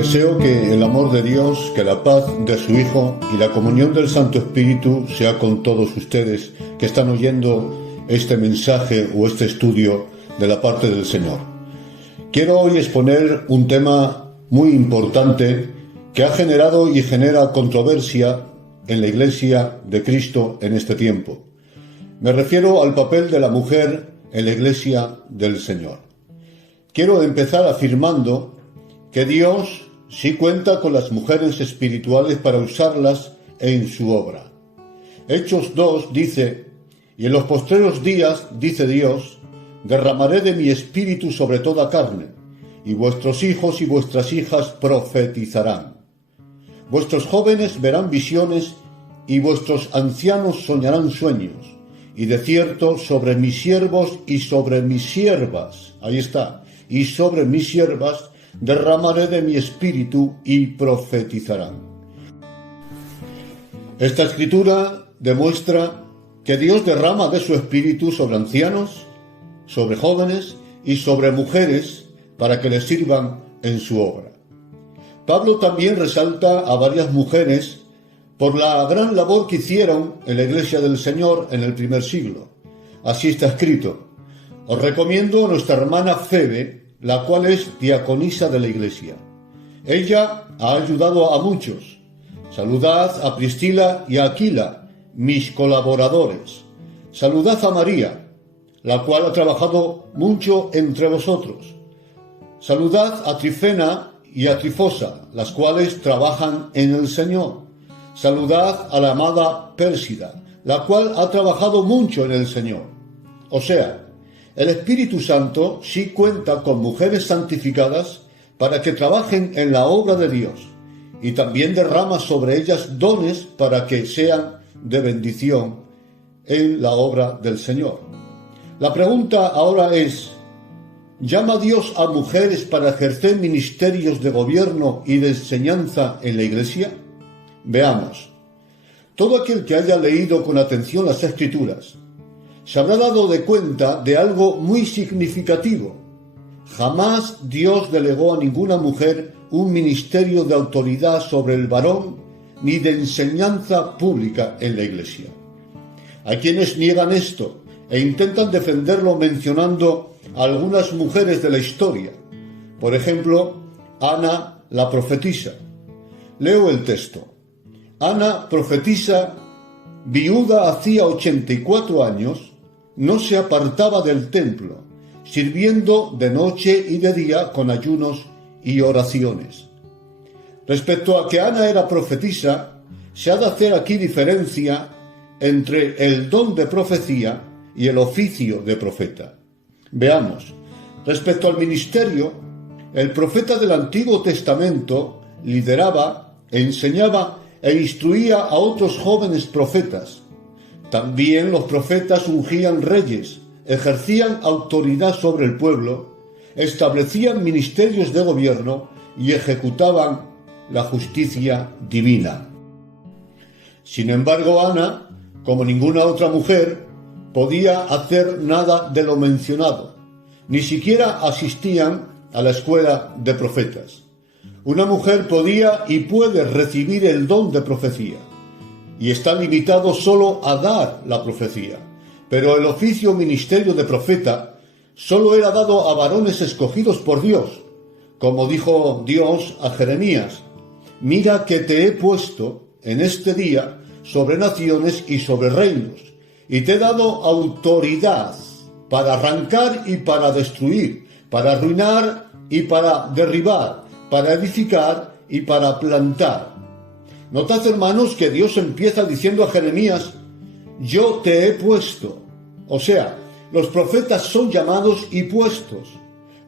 Deseo que el amor de Dios, que la paz de su Hijo y la comunión del Santo Espíritu sea con todos ustedes que están oyendo este mensaje o este estudio de la parte del Señor. Quiero hoy exponer un tema muy importante que ha generado y genera controversia en la Iglesia de Cristo en este tiempo. Me refiero al papel de la mujer en la Iglesia del Señor. Quiero empezar afirmando que Dios sí cuenta con las mujeres espirituales para usarlas en su obra. Hechos 2 dice: y en los postreros días, dice Dios, derramaré de mi espíritu sobre toda carne, y vuestros hijos y vuestras hijas profetizarán. Vuestros jóvenes verán visiones, y vuestros ancianos soñarán sueños, y de cierto sobre mis siervos y sobre mis siervas, ahí está, y sobre mis siervas derramaré de mi espíritu y profetizarán. Esta escritura demuestra que Dios derrama de su espíritu sobre ancianos, sobre jóvenes y sobre mujeres para que les sirvan en su obra. Pablo también resalta a varias mujeres por la gran labor que hicieron en la Iglesia del Señor en el primer siglo. Así está escrito: os recomiendo a nuestra hermana Febe, la cual es diaconisa de la Iglesia. Ella ha ayudado a muchos. Saludad a Priscila y a Aquila, mis colaboradores. Saludad a María, la cual ha trabajado mucho entre vosotros. Saludad a Trifena y a Trifosa, las cuales trabajan en el Señor. Saludad a la amada Pérsida, la cual ha trabajado mucho en el Señor. O sea, el Espíritu Santo sí cuenta con mujeres santificadas para que trabajen en la obra de Dios, y también derrama sobre ellas dones para que sean de bendición en la obra del Señor. La pregunta ahora es: ¿llama Dios a mujeres para ejercer ministerios de gobierno y de enseñanza en la Iglesia? Veamos. Todo aquel que haya leído con atención las Escrituras se habrá dado de cuenta de algo muy significativo. Jamás Dios delegó a ninguna mujer un ministerio de autoridad sobre el varón ni de enseñanza pública en la Iglesia. Hay quienes niegan esto e intentan defenderlo mencionando a algunas mujeres de la historia. Por ejemplo, Ana la profetisa. Leo el texto. Ana, profetisa, viuda hacía 84 años, no se apartaba del templo, sirviendo de noche y de día con ayunos y oraciones. Respecto a que Ana era profetisa, se ha de hacer aquí diferencia entre el don de profecía y el oficio de profeta. Veamos. Respecto al ministerio, el profeta del Antiguo Testamento lideraba, enseñaba e instruía a otros jóvenes profetas. También los profetas ungían reyes, ejercían autoridad sobre el pueblo, establecían ministerios de gobierno y ejecutaban la justicia divina. Sin embargo, Ana, como ninguna otra mujer, podía hacer nada de lo mencionado. Ni siquiera asistían a la escuela de profetas. Una mujer podía y puede recibir el don de profecía, y está limitado solo a dar la profecía. Pero el oficio o ministerio de profeta solo era dado a varones escogidos por Dios, como dijo Dios a Jeremías: mira que te he puesto en este día sobre naciones y sobre reinos, y te he dado autoridad para arrancar y para destruir, para arruinar y para derribar, para edificar y para plantar. Notad, hermanos, que Dios empieza diciendo a Jeremías: yo te he puesto. O sea, los profetas son llamados y puestos,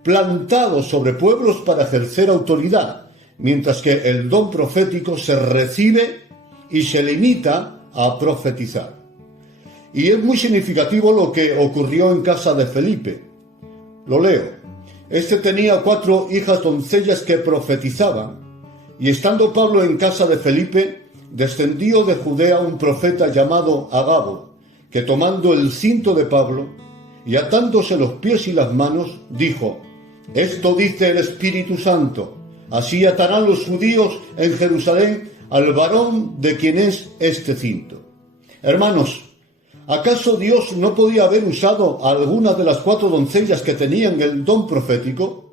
plantados sobre pueblos para ejercer autoridad, mientras que el don profético se recibe y se limita a profetizar. Y es muy significativo lo que ocurrió en casa de Felipe. Lo leo. Este tenía 4 hijas doncellas que profetizaban, y estando Pablo en casa de Felipe, descendió de Judea un profeta llamado Agabo, que tomando el cinto de Pablo y atándose los pies y las manos, dijo: esto dice el Espíritu Santo: Así atarán los judíos en Jerusalén al varón de quien es este cinto. Hermanos, ¿acaso Dios no podía haber usado a alguna de las 4 doncellas que tenían el don profético?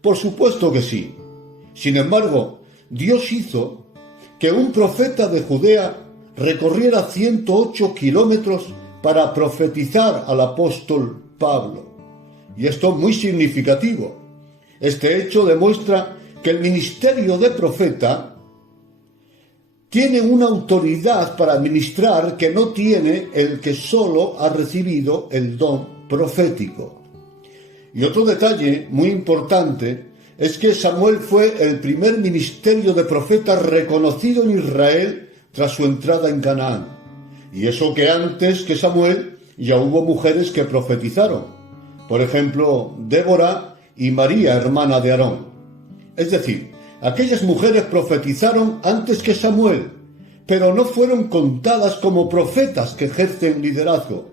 Por supuesto que sí. Sin embargo, Dios hizo que un profeta de Judea recorriera 108 kilómetros para profetizar al apóstol Pablo. Y esto es muy significativo. Este hecho demuestra que el ministerio de profeta tiene una autoridad para ministrar que no tiene el que solo ha recibido el don profético. Y otro detalle muy importante es que Samuel fue el primer ministerio de profeta reconocido en Israel tras su entrada en Canaán. Y eso que antes que Samuel ya hubo mujeres que profetizaron. Por ejemplo, Débora y María, hermana de Aarón. Es decir, aquellas mujeres profetizaron antes que Samuel, pero no fueron contadas como profetas que ejercen liderazgo.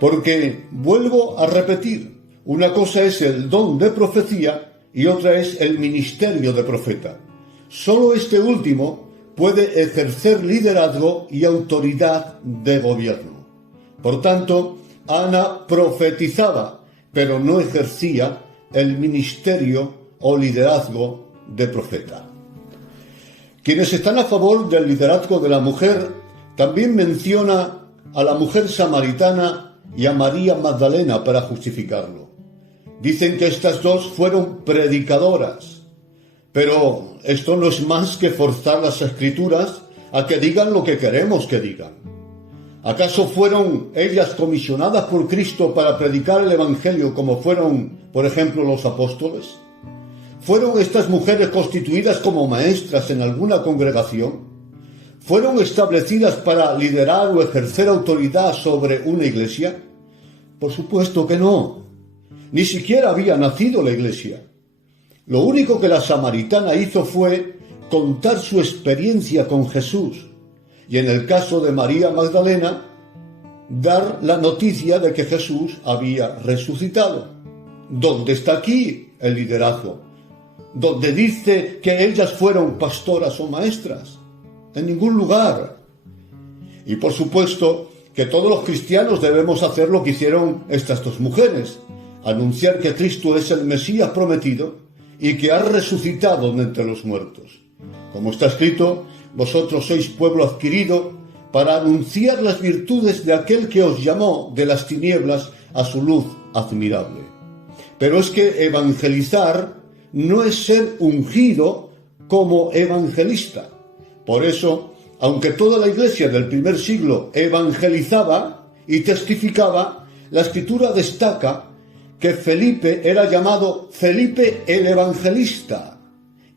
Porque, vuelvo a repetir, una cosa es el don de profecía y otra es el ministerio de profeta. Solo este último puede ejercer liderazgo y autoridad de gobierno. Por tanto, Ana profetizaba, pero no ejercía el ministerio o liderazgo de profeta. Quienes están a favor del liderazgo de la mujer también menciona a la mujer samaritana y a María Magdalena para justificarlo. Dicen que estas dos fueron predicadoras, pero esto no es más que forzar las escrituras a que digan lo que queremos que digan. ¿Acaso fueron ellas comisionadas por Cristo para predicar el Evangelio como fueron, por ejemplo, los apóstoles? ¿Fueron estas mujeres constituidas como maestras en alguna congregación? ¿Fueron establecidas para liderar o ejercer autoridad sobre una iglesia? Por supuesto que no. Ni siquiera había nacido la iglesia. Lo único que la samaritana hizo fue contar su experiencia con Jesús. Y en el caso de María Magdalena, dar la noticia de que Jesús había resucitado. ¿Dónde está aquí el liderazgo? ¿Dónde dice que ellas fueron pastoras o maestras? En ningún lugar. Y por supuesto que todos los cristianos debemos hacer lo que hicieron estas dos mujeres, anunciar que Cristo es el Mesías prometido y que ha resucitado de entre los muertos. Como está escrito, vosotros sois pueblo adquirido para anunciar las virtudes de aquel que os llamó de las tinieblas a su luz admirable. Pero es que evangelizar no es ser ungido como evangelista. Por eso, aunque toda la iglesia del primer siglo evangelizaba y testificaba, la Escritura destaca que Felipe era llamado Felipe el Evangelista.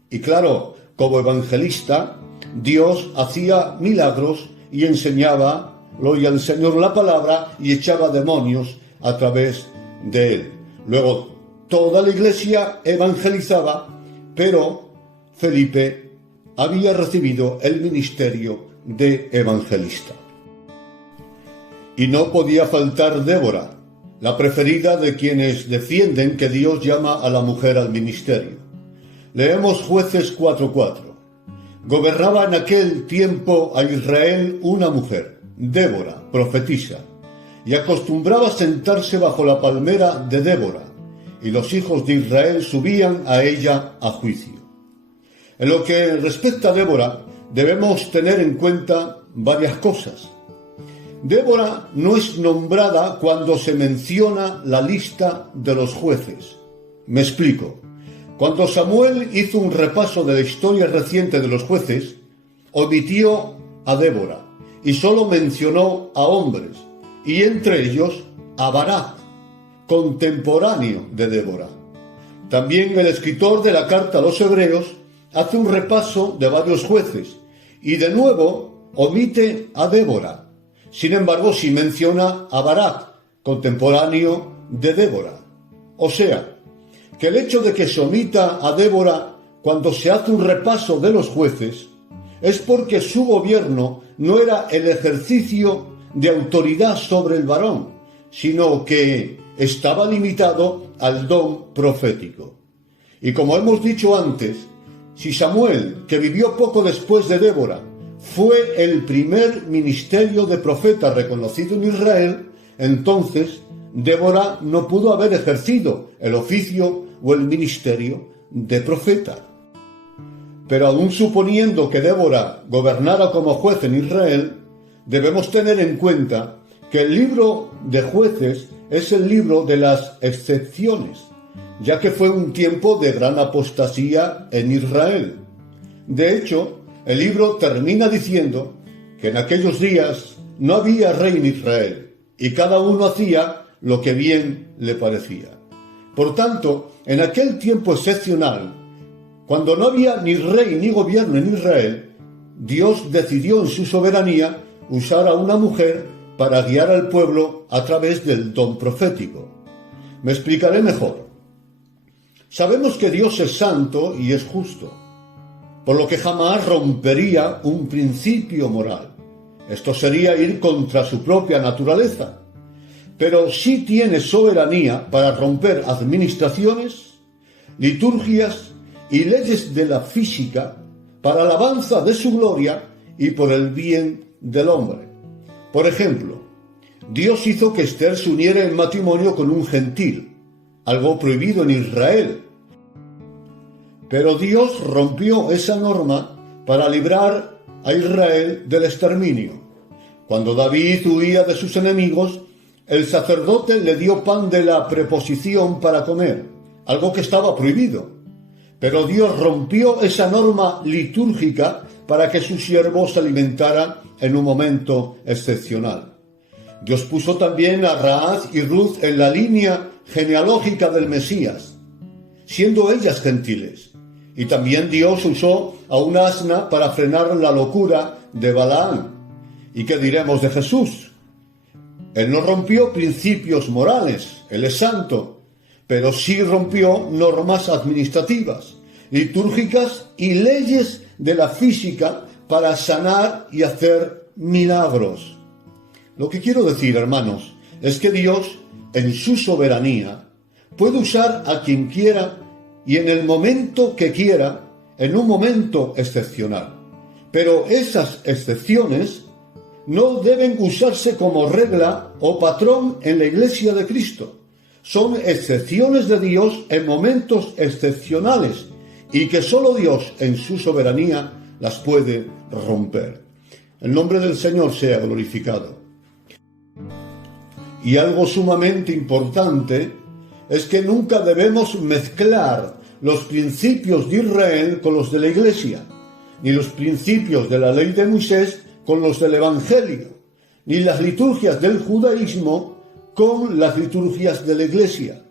Y claro, como evangelista, Dios hacía milagros y enseñaba, oía al Señor la palabra y echaba demonios a través de él. Luego, toda la iglesia evangelizaba, pero Felipe había recibido el ministerio de evangelista. Y no podía faltar Débora, la preferida de quienes defienden que Dios llama a la mujer al ministerio. Leemos Jueces 4:4. Gobernaba en aquel tiempo a Israel una mujer, Débora, profetisa, y acostumbraba sentarse bajo la palmera de Débora, y los hijos de Israel subían a ella a juicio. En lo que respecta a Débora, debemos tener en cuenta varias cosas. Débora no es nombrada cuando se menciona la lista de los jueces. Me explico. Cuando Samuel hizo un repaso de la historia reciente de los jueces, omitió a Débora y solo mencionó a hombres, y entre ellos a Barak, contemporáneo de Débora. También el escritor de la carta a los Hebreos hace un repaso de varios jueces y de nuevo omite a Débora. Sin embargo, sí menciona a Barak, contemporáneo de Débora. O sea, que el hecho de que se omita a Débora cuando se hace un repaso de los jueces es porque su gobierno no era el ejercicio de autoridad sobre el varón, sino que estaba limitado al don profético. Y como hemos dicho antes, si Samuel, que vivió poco después de Débora, fue el primer ministerio de profeta reconocido en Israel, entonces Débora no pudo haber ejercido el oficio o el ministerio de profeta. Pero aun suponiendo que Débora gobernara como juez en Israel, debemos tener en cuenta que el libro de Jueces es el libro de las excepciones, ya que fue un tiempo de gran apostasía en Israel. De hecho, el libro termina diciendo que en aquellos días no había rey en Israel, y cada uno hacía lo que bien le parecía. Por tanto, en aquel tiempo excepcional, cuando no había ni rey ni gobierno en Israel, Dios decidió en su soberanía usar a una mujer para guiar al pueblo a través del don profético. Me explicaré mejor. Sabemos que Dios es santo y es justo, por lo que jamás rompería un principio moral. Esto sería ir contra su propia naturaleza. Pero sí tiene soberanía para romper administraciones, liturgias y leyes de la física para alabanza de su gloria y por el bien del hombre. Por ejemplo, Dios hizo que Esther se uniera en matrimonio con un gentil, algo prohibido en Israel. Pero Dios rompió esa norma para librar a Israel del exterminio. Cuando David huía de sus enemigos, el sacerdote le dio pan de la preposición para comer, algo que estaba prohibido. Pero Dios rompió esa norma litúrgica para que su siervo se alimentara en un momento excepcional. Dios puso también a Rahab y Ruth en la línea genealógica del Mesías, siendo ellas gentiles. Y también Dios usó a un asna para frenar la locura de Balaam. ¿Y qué diremos de Jesús? Él no rompió principios morales, Él es santo, pero sí rompió normas administrativas, litúrgicas y leyes de la física para sanar y hacer milagros. Lo que quiero decir, hermanos, es que Dios, en su soberanía, puede usar a quien quiera y en el momento que quiera, en un momento excepcional. Pero esas excepciones no deben usarse como regla o patrón en la Iglesia de Cristo. Son excepciones de Dios en momentos excepcionales y que solo Dios en su soberanía las puede romper. El nombre del Señor sea glorificado. Y algo sumamente importante es que nunca debemos mezclar los principios de Israel con los de la Iglesia, ni los principios de la ley de Moisés con los del Evangelio, ni las liturgias del judaísmo con las liturgias de la Iglesia.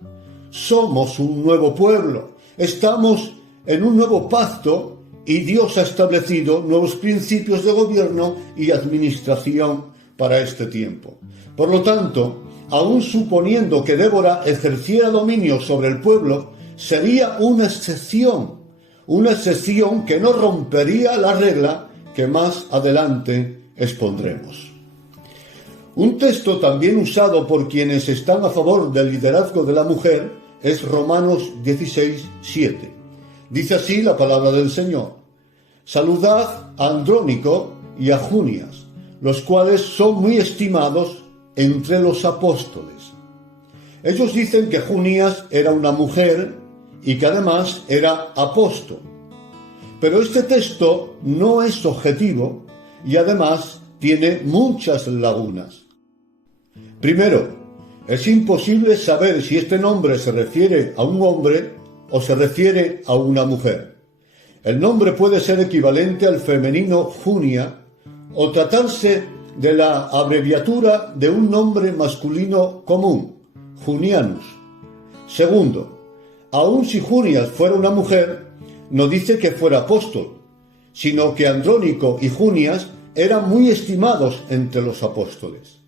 Somos un nuevo pueblo, estamos en un nuevo pacto y Dios ha establecido nuevos principios de gobierno y administración para este tiempo. Por lo tanto, aun suponiendo que Débora ejerciera dominio sobre el pueblo, sería una excepción que no rompería la regla que más adelante expondremos. Un texto también usado por quienes están a favor del liderazgo de la mujer es Romanos 16:7. Dice así la palabra del Señor: saludad a Andrónico y a Junias, los cuales son muy estimados entre los apóstoles. Ellos dicen que Junias era una mujer y que además era apóstol. Pero este texto no es objetivo y además tiene muchas lagunas. Primero, es imposible saber si este nombre se refiere a un hombre o se refiere a una mujer. El nombre puede ser equivalente al femenino Junia o tratarse de la abreviatura de un nombre masculino común, Junianus. Segundo, aun si Junias fuera una mujer, no dice que fuera apóstol, sino que Andrónico y Junias eran muy estimados entre los apóstoles.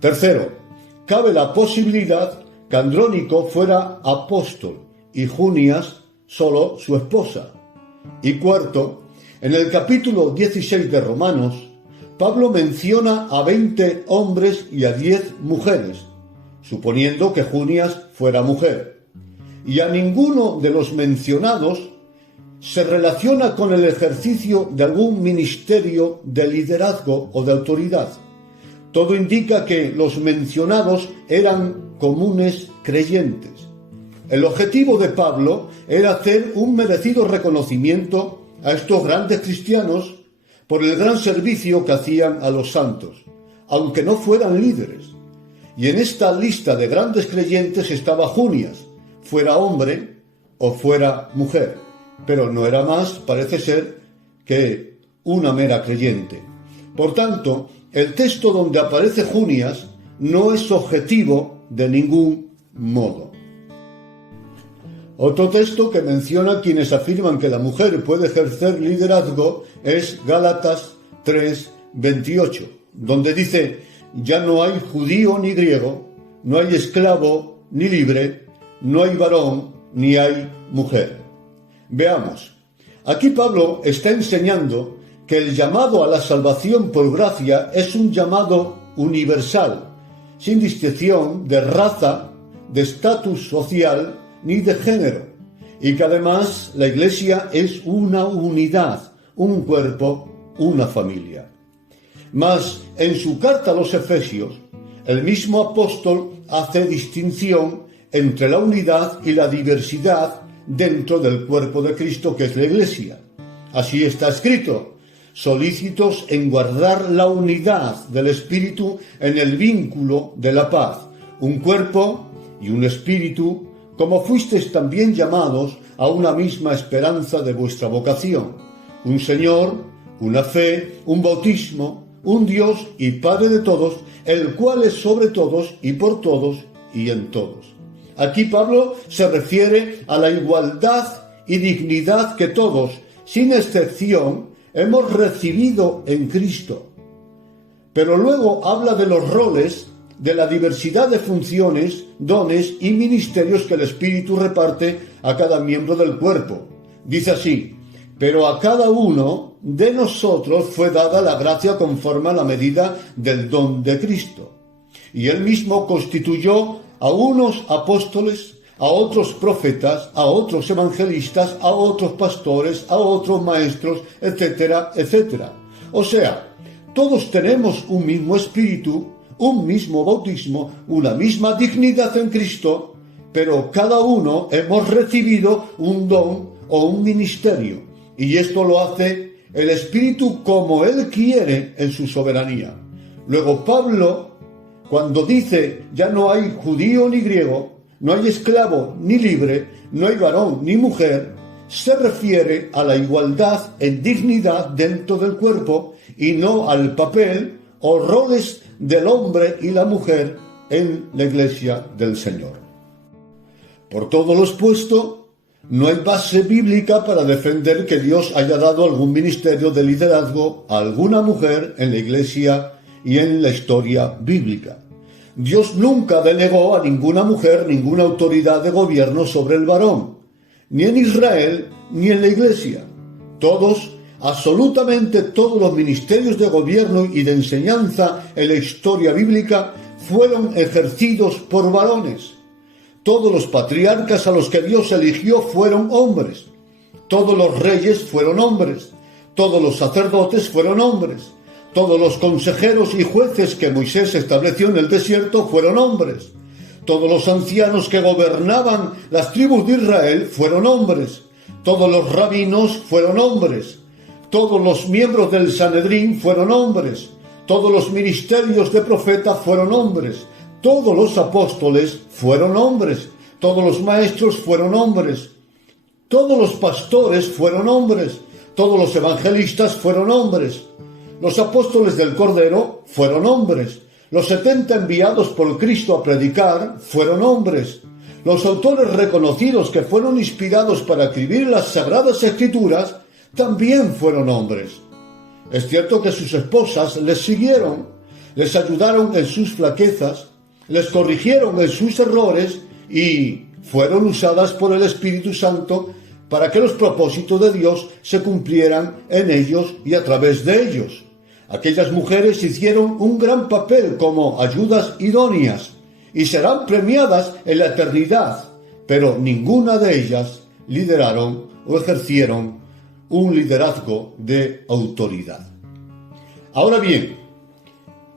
Tercero, cabe la posibilidad que Andrónico fuera apóstol y Junias solo su esposa. Y cuarto, en el capítulo 16 de Romanos, Pablo menciona a 20 hombres y a 10 mujeres, suponiendo que Junias fuera mujer. y a ninguno de los mencionados se relaciona con el ejercicio de algún ministerio de liderazgo o de autoridad. Todo indica que los mencionados eran comunes creyentes. El objetivo de Pablo era hacer un merecido reconocimiento a estos grandes cristianos por el gran servicio que hacían a los santos, aunque no fueran líderes. Y en esta lista de grandes creyentes estaba Junias, fuera hombre o fuera mujer, pero no era más, parece ser, que una mera creyente. Por tanto, el texto donde aparece Junias no es objetivo de ningún modo. Otro texto que menciona quienes afirman que la mujer puede ejercer liderazgo es Gálatas 3:28, donde dice: ya no hay judío ni griego, no hay esclavo ni libre, no hay varón ni hay mujer. Veamos, aquí Pablo está enseñando que el llamado a la salvación por gracia es un llamado universal, sin distinción de raza, de estatus social ni de género, y que además la Iglesia es una unidad, un cuerpo, una familia. Mas en su carta a los Efesios, el mismo apóstol hace distinción entre la unidad y la diversidad dentro del cuerpo de Cristo, que es la Iglesia. Así está escrito: solícitos en guardar la unidad del Espíritu en el vínculo de la paz, un cuerpo y un espíritu, como fuisteis también llamados a una misma esperanza de vuestra vocación, un Señor, una fe, un bautismo, un Dios y Padre de todos, el cual es sobre todos y por todos y en todos. Aquí Pablo se refiere a la igualdad y dignidad que todos, sin excepción, hemos recibido en Cristo. Pero luego habla de los roles, de la diversidad de funciones, dones y ministerios que el Espíritu reparte a cada miembro del cuerpo. Dice así: pero a cada uno de nosotros fue dada la gracia conforme a la medida del don de Cristo. Y él mismo constituyó a unos apóstoles, a otros profetas, a otros evangelistas, a otros pastores, a otros maestros, etcétera, etcétera. O sea, todos tenemos un mismo espíritu, un mismo bautismo, una misma dignidad en Cristo, pero cada uno hemos recibido un don o un ministerio, y esto lo hace el Espíritu como Él quiere en su soberanía. Luego Pablo, cuando dice ya no hay judío ni griego, no hay esclavo ni libre, no hay varón ni mujer, se refiere a la igualdad en dignidad dentro del cuerpo y no al papel o roles del hombre y la mujer en la Iglesia del Señor. Por todo lo expuesto, no hay base bíblica para defender que Dios haya dado algún ministerio de liderazgo a alguna mujer en la Iglesia y en la historia bíblica. Dios nunca delegó a ninguna mujer ninguna autoridad de gobierno sobre el varón, ni en Israel ni en la Iglesia. Todos, absolutamente todos los ministerios de gobierno y de enseñanza en la historia bíblica fueron ejercidos por varones. Todos los patriarcas a los que Dios eligió fueron hombres. Todos los reyes fueron hombres. Todos los sacerdotes fueron hombres. Todos los consejeros y jueces que Moisés estableció en el desierto fueron hombres. Todos los ancianos que gobernaban las tribus de Israel fueron hombres. Todos los rabinos fueron hombres. Todos los miembros del Sanedrín fueron hombres. Todos los ministerios de profeta fueron hombres. Todos los apóstoles fueron hombres. Todos los maestros fueron hombres. Todos los pastores fueron hombres. Todos los evangelistas fueron hombres. Los apóstoles del Cordero fueron hombres. Los 70 enviados por Cristo a predicar fueron hombres. Los autores reconocidos que fueron inspirados para escribir las Sagradas Escrituras también fueron hombres. Es cierto que sus esposas les siguieron, les ayudaron en sus flaquezas, les corrigieron en sus errores y fueron usadas por el Espíritu Santo para que los propósitos de Dios se cumplieran en ellos y a través de ellos. Aquellas mujeres hicieron un gran papel como ayudas idóneas y serán premiadas en la eternidad, pero ninguna de ellas lideraron o ejercieron un liderazgo de autoridad. Ahora bien,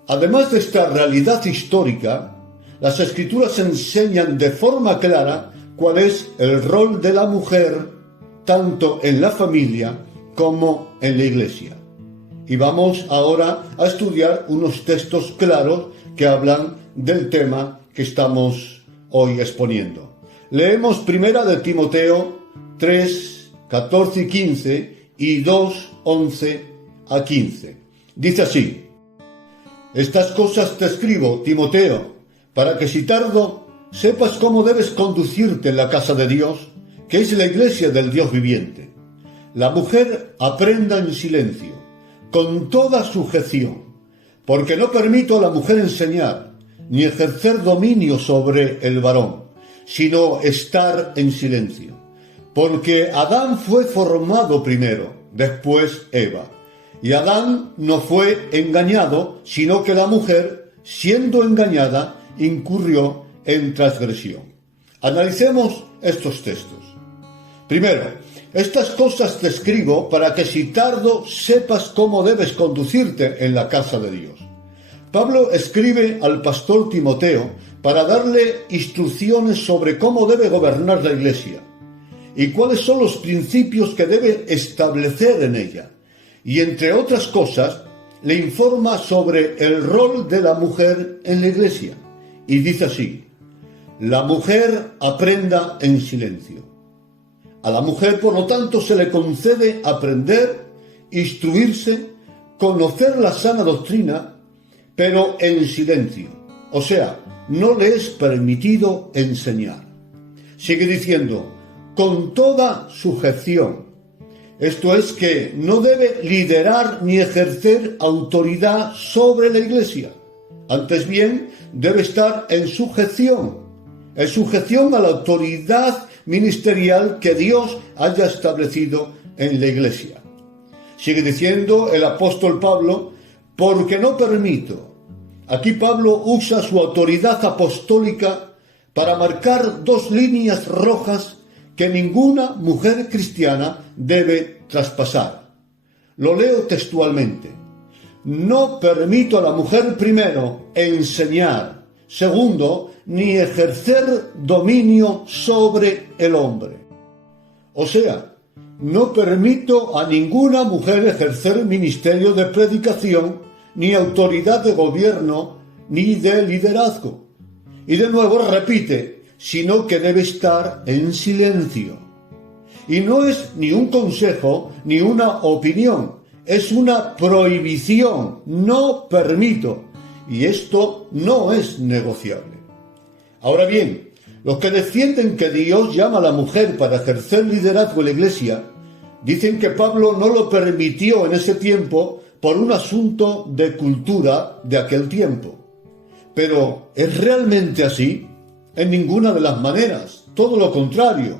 además de esta realidad histórica, las Escrituras enseñan de forma clara cuál es el rol de la mujer, tanto en la familia como en la iglesia. Y vamos ahora a estudiar unos textos claros que hablan del tema que estamos hoy exponiendo. Leemos primera de Timoteo 3, 14 y 15 y 2, 11 a 15. Dice así: Estas cosas te escribo, Timoteo, para que si tardo sepas cómo debes conducirte en la casa de Dios, que es la iglesia del Dios viviente. La mujer aprenda en silencio, con toda sujeción, porque no permito a la mujer enseñar, ni ejercer dominio sobre el varón, sino estar en silencio. Porque Adán fue formado primero, después Eva. Y Adán no fue engañado, sino que la mujer, siendo engañada, incurrió en transgresión. Analicemos estos textos. Primero, estas cosas te escribo para que si tardo sepas cómo debes conducirte en la casa de Dios. Pablo escribe al pastor Timoteo para darle instrucciones sobre cómo debe gobernar la iglesia y cuáles son los principios que debe establecer en ella. Y entre otras cosas, le informa sobre el rol de la mujer en la iglesia. Y dice así: la mujer aprenda en silencio. A la mujer, por lo tanto, se le concede aprender, instruirse, conocer la sana doctrina, pero en silencio. O sea, no le es permitido enseñar. Sigue diciendo, con toda sujeción. Esto es que no debe liderar ni ejercer autoridad sobre la iglesia. Antes bien, debe estar en sujeción a la autoridad ministerial que Dios haya establecido en la iglesia. Sigue diciendo el apóstol Pablo, porque no permito. Aquí Pablo usa su autoridad apostólica para marcar dos líneas rojas que ninguna mujer cristiana debe traspasar. Lo leo textualmente. No permito a la mujer, primero, enseñar. Segundo, ni ejercer dominio sobre el hombre. O sea, no permito a ninguna mujer ejercer ministerio de predicación, ni autoridad de gobierno, ni de liderazgo. Y de nuevo repite, sino que debe estar en silencio. Y no es ni un consejo, ni una opinión, es una prohibición, no permito. Y esto no es negociable. Ahora bien, los que defienden que Dios llama a la mujer para ejercer liderazgo en la iglesia, dicen que Pablo no lo permitió en ese tiempo por un asunto de cultura de aquel tiempo. Pero, ¿es realmente así? En ninguna de las maneras, todo lo contrario.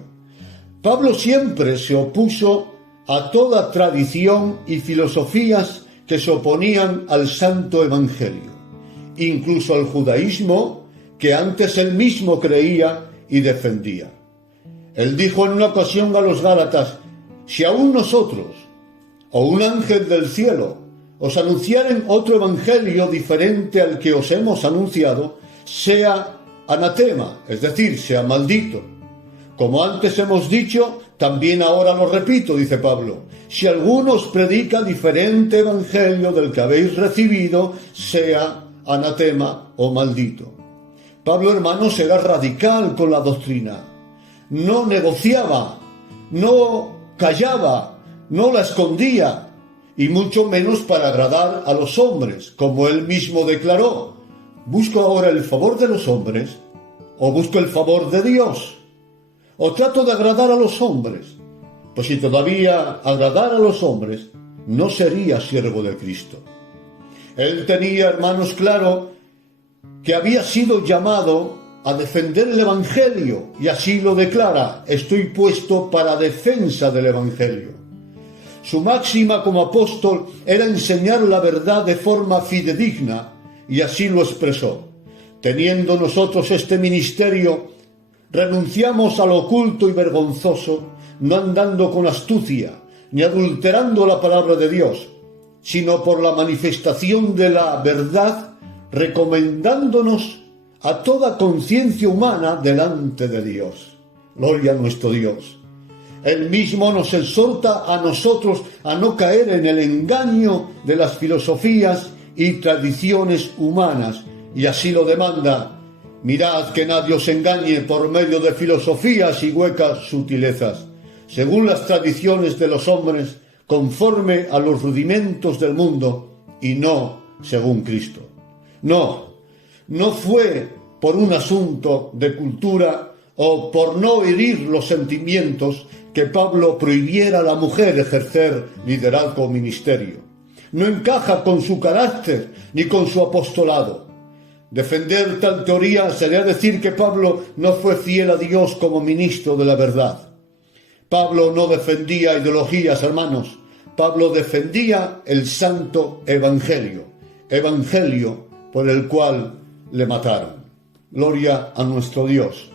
Pablo siempre se opuso a toda tradición y filosofías que se oponían al santo evangelio, incluso al judaísmo que antes él mismo creía y defendía. Él dijo en una ocasión a los Gálatas, si aún nosotros, o un ángel del cielo, os anunciaren otro evangelio diferente al que os hemos anunciado, sea anatema, es decir, sea maldito. Como antes hemos dicho, también ahora lo repito, dice Pablo, si alguno os predica diferente evangelio del que habéis recibido, sea anatema o maldito. Pablo, hermanos, era radical con la doctrina. No negociaba, no callaba, no la escondía, y mucho menos para agradar a los hombres, como él mismo declaró. ¿Busco ahora el favor de los hombres o busco el favor de Dios? ¿O trato de agradar a los hombres? Pues si todavía agradara a los hombres, no sería siervo de Cristo. Él tenía, hermanos, claro que había sido llamado a defender el Evangelio, y así lo declara, estoy puesto para defensa del Evangelio. Su máxima como apóstol era enseñar la verdad de forma fidedigna, y así lo expresó. Teniendo nosotros este ministerio, Renunciamos a lo oculto y vergonzoso, no andando con astucia, ni adulterando la palabra de Dios, sino por la manifestación de la verdad, recomendándonos a toda conciencia humana delante de Dios. Gloria a nuestro Dios. Él mismo nos exhorta a nosotros a no caer en el engaño de las filosofías y tradiciones humanas, y así lo demanda: mirad que nadie os engañe por medio de filosofías y huecas sutilezas, según las tradiciones de los hombres, conforme a los rudimentos del mundo, y no según Cristo. No fue por un asunto de cultura o por no herir los sentimientos que Pablo prohibiera a la mujer ejercer liderazgo o ministerio. No encaja con su carácter ni con su apostolado. Defender tal teoría sería decir que Pablo no fue fiel a Dios como ministro de la verdad. Pablo no defendía ideologías, hermanos. Pablo defendía el santo evangelio por el cual le mataron. Gloria a nuestro Dios.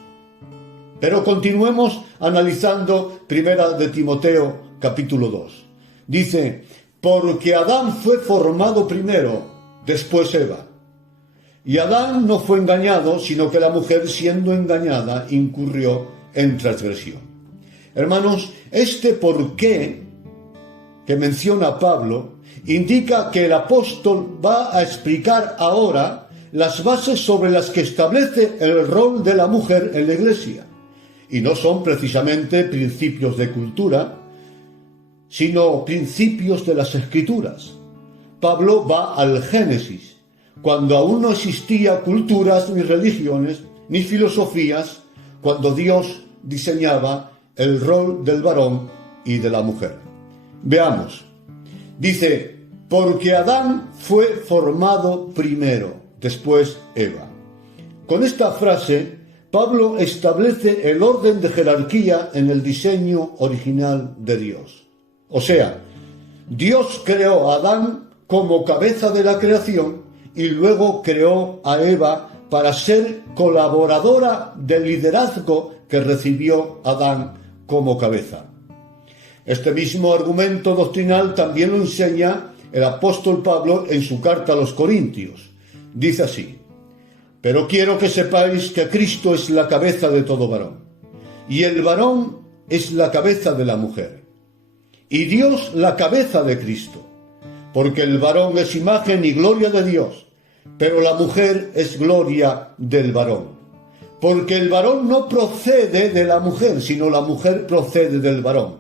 Pero continuemos analizando Primera de Timoteo, capítulo 2. Dice: porque Adán fue formado primero, después Eva. Y Adán no fue engañado, sino que la mujer, siendo engañada, incurrió en transgresión. Hermanos, este porqué que menciona Pablo indica que el apóstol va a explicar ahora las bases sobre las que establece el rol de la mujer en la iglesia. Y no son precisamente principios de cultura, sino principios de las Escrituras. Pablo va al Génesis, cuando aún no existía culturas, ni religiones, ni filosofías, cuando Dios diseñaba el rol del varón y de la mujer. Veamos. Dice: porque Adán fue formado primero, después Eva. Con esta frase, Pablo establece el orden de jerarquía en el diseño original de Dios. O sea, Dios creó a Adán como cabeza de la creación y luego creó a Eva para ser colaboradora del liderazgo que recibió Adán como cabeza. Este mismo argumento doctrinal también lo enseña el apóstol Pablo en su carta a los Corintios. Dice así: pero quiero que sepáis que Cristo es la cabeza de todo varón, y el varón es la cabeza de la mujer, y Dios la cabeza de Cristo, porque el varón es imagen y gloria de Dios, pero la mujer es gloria del varón. Porque el varón no procede de la mujer, sino la mujer procede del varón.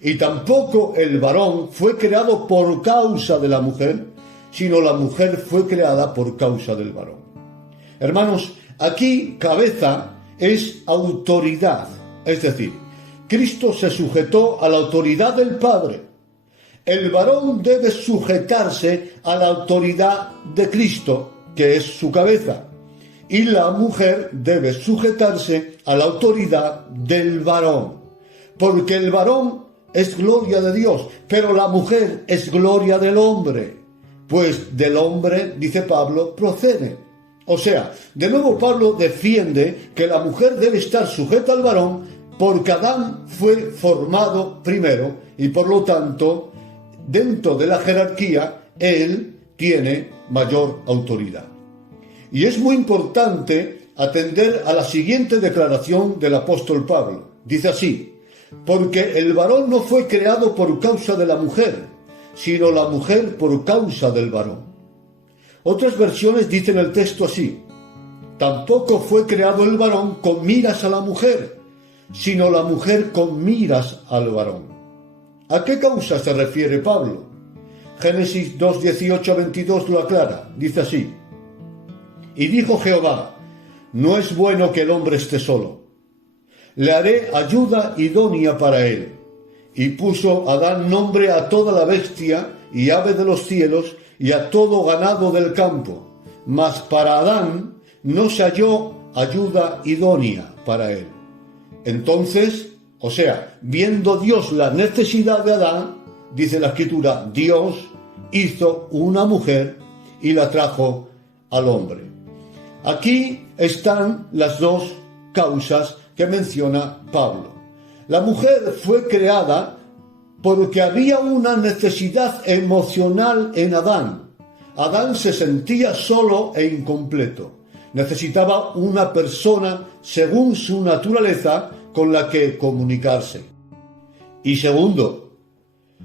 Y tampoco el varón fue creado por causa de la mujer, sino la mujer fue creada por causa del varón. Hermanos, aquí cabeza es autoridad, es decir, Cristo se sujetó a la autoridad del Padre. El varón debe sujetarse a la autoridad de Cristo, que es su cabeza, y la mujer debe sujetarse a la autoridad del varón, porque el varón es gloria de Dios, pero la mujer es gloria del hombre, pues del hombre, dice Pablo, procede. O sea, de nuevo Pablo defiende que la mujer debe estar sujeta al varón porque Adán fue formado primero y por lo tanto, dentro de la jerarquía, él tiene mayor autoridad. Y es muy importante atender a la siguiente declaración del apóstol Pablo. Dice así: porque el varón no fue creado por causa de la mujer, sino la mujer por causa del varón. Otras versiones dicen el texto así: tampoco fue creado el varón con miras a la mujer, sino la mujer con miras al varón. ¿A qué causa se refiere Pablo? Génesis 2, 18-22 lo aclara. Dice así: y dijo Jehová: no es bueno que el hombre esté solo. Le haré ayuda idónea para él. Y puso Adán nombre a toda la bestia y ave de los cielos y a todo ganado del campo. Mas para Adán no se halló ayuda idónea para él. Entonces, o sea, viendo Dios la necesidad de Adán, dice la Escritura, Dios hizo una mujer y la trajo al hombre. Aquí están las dos causas que menciona Pablo. La mujer fue creada porque había una necesidad emocional en Adán. Adán se sentía solo e incompleto. Necesitaba una persona según su naturaleza con la que comunicarse. Y segundo,